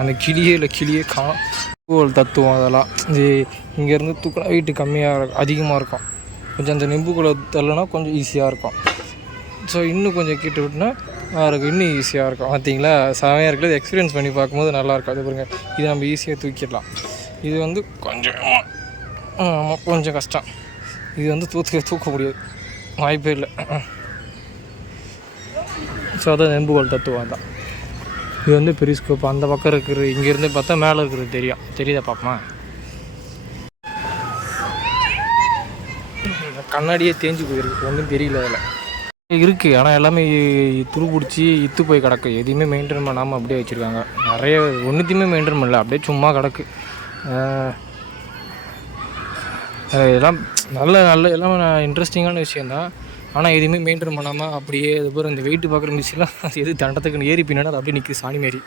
அந்த கிளியே இல்லை கிளியே நெம்புகோல் தத்துவம் அதெல்லாம் இது இங்கேருந்து தூக்கினா வெயிட்டு கம்மியாக இருக்கும், அதிகமாக இருக்கும். கொஞ்சம் அந்த நெம்புகோலை தள்ளனா கொஞ்சம் ஈஸியாக இருக்கும். ஸோ இன்னும் கொஞ்சம் கிட்ட விட்டுனா அவருக்கு இன்னும் ஈஸியாக இருக்கும். பார்த்தீங்களா, செமையாக இருக்குது. எக்ஸ்பீரியன்ஸ் பண்ணி பார்க்கும்போது நல்லாயிருக்கும். அது பாருங்கள், இது நம்ம ஈஸியாக தூக்கிடலாம். இது வந்து கொஞ்சம் கொஞ்சம் கஷ்டம். இது வந்து தூக்க முடியாது, வாய்ப்பே இல்லை. ஸோ அதான் நெம்புகோல் தத்துவம் தான். இது வந்து பெரிஸ்கோப் அந்த பக்கம் இருக்கிற, இங்கேருந்து பார்த்தா மேலே இருக்கிறது தெரியுதா பார்ப்போமா? கண்ணாடியே தேஞ்சு போயிருக்கு, ஒன்றும் தெரியல அதில் இருக்குது. ஆனால் எல்லாமே துரு பிடிச்சி இத்து போய் கிடக்கு. எதையுமே மெயின்டைன் பண்ணாமல் அப்படியே வச்சுருக்காங்க. நிறைய ஒன்றுத்தையுமே மெயின்டைன் பண்ணல, அப்படியே சும்மா கிடக்கு. எல்லாம் நல்ல எல்லாமே இன்ட்ரெஸ்டிங்கான விஷயந்தான். ஆனால் எதுவுமே மெயின்டைன் பண்ணாமல் அப்படியே அது பேர் இந்த வெயிட்டு பார்க்குற மிஷின்லாம் அது எது தண்டத்துக்குன்னு ஏறி பின்னாடி அது அப்படியே நிற்கிது சாணி மாரி.